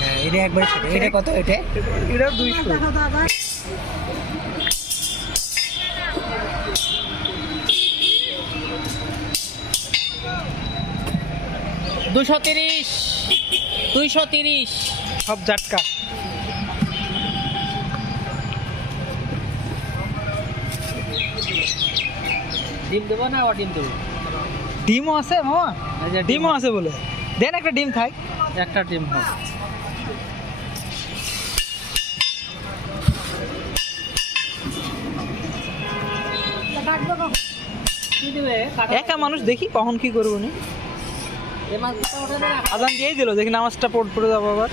হ্যাঁ এটা একবার ছোট এটা কত এটা? এটা দুইশো। দুশো তিরিশ। দুইশো তিরিশ। সব জাটকা। ডিম দেবো না আবার ডিম দেবো? ডিমও আছে মামা? এই ডিমও আছে বলে। দেন একটা ডিম খাই। একটা ডিম হোক। একা মানুষ দেখি কখন কি করব নি? আদান দিয়েই দিল দেখি নামাজটা পড় পড়ে যাব আবার।